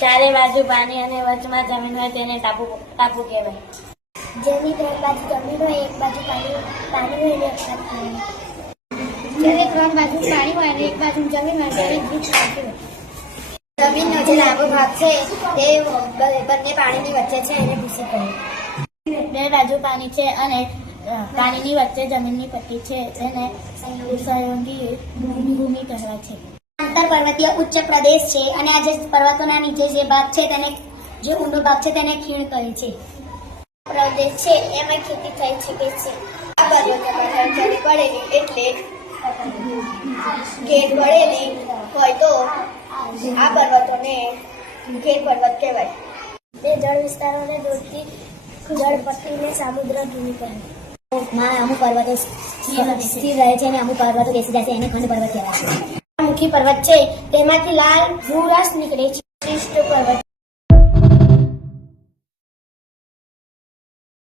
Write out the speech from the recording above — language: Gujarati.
ચારે બાજુ પાણી અને વચમાં જમીન હોય તેને ટાપુ કહેવાય. જેની ત્રણ બાજુ જમીન હોય, એક બાજુ પાણી હોય અને એક બાજુ પાણી. જ્યારે ત્રણ બાજુ પાણી હોય અને એક બાજુ જમીન હોય ત્યારે દ્વીપ હોય. જમીનનો જે લાંબો ભાગ છે તે બંને પાણીની વચ્ચે છે એને ભૂસી કહે. બે બાજુ પાણી છે અને પાણીની વચ્ચે જમીનની પટ્ટી છે તેને સહયોગી ભૂમિ કહેવાય છે. આંતર પર્વતીય ઉચ્ચ પ્રદેશ છે અને આ જે પર્વતોના નીચે જે ભાગ છે તેને જે ઊંડો ભાગ છે તેને ખીણ કહે છે. પ્રદેશ છે એમાં ખેતી થઈ શકે છે. આ પર્વતોમાં ઝરઝરી પડેલી એટલે ઘેર પડેલી હોય તો આ પર્વતોને ઘેર પર્વત કહેવાય. તે જળ વિસ્તારોને જોડતી જળપટ્ટીને સામુદ્ર ધૂમિ કહેવાય. અમુક પર્વતો સ્થિર રહે છે અને અમુક પર્વતો બેસી જાય છે એને ખંડ પર્વત કહેવાય છે. મુખી પર્વત છે તેમાંથી લાલ ભૂરસ નીકળે છે. શ્રેષ્ઠ પર્વત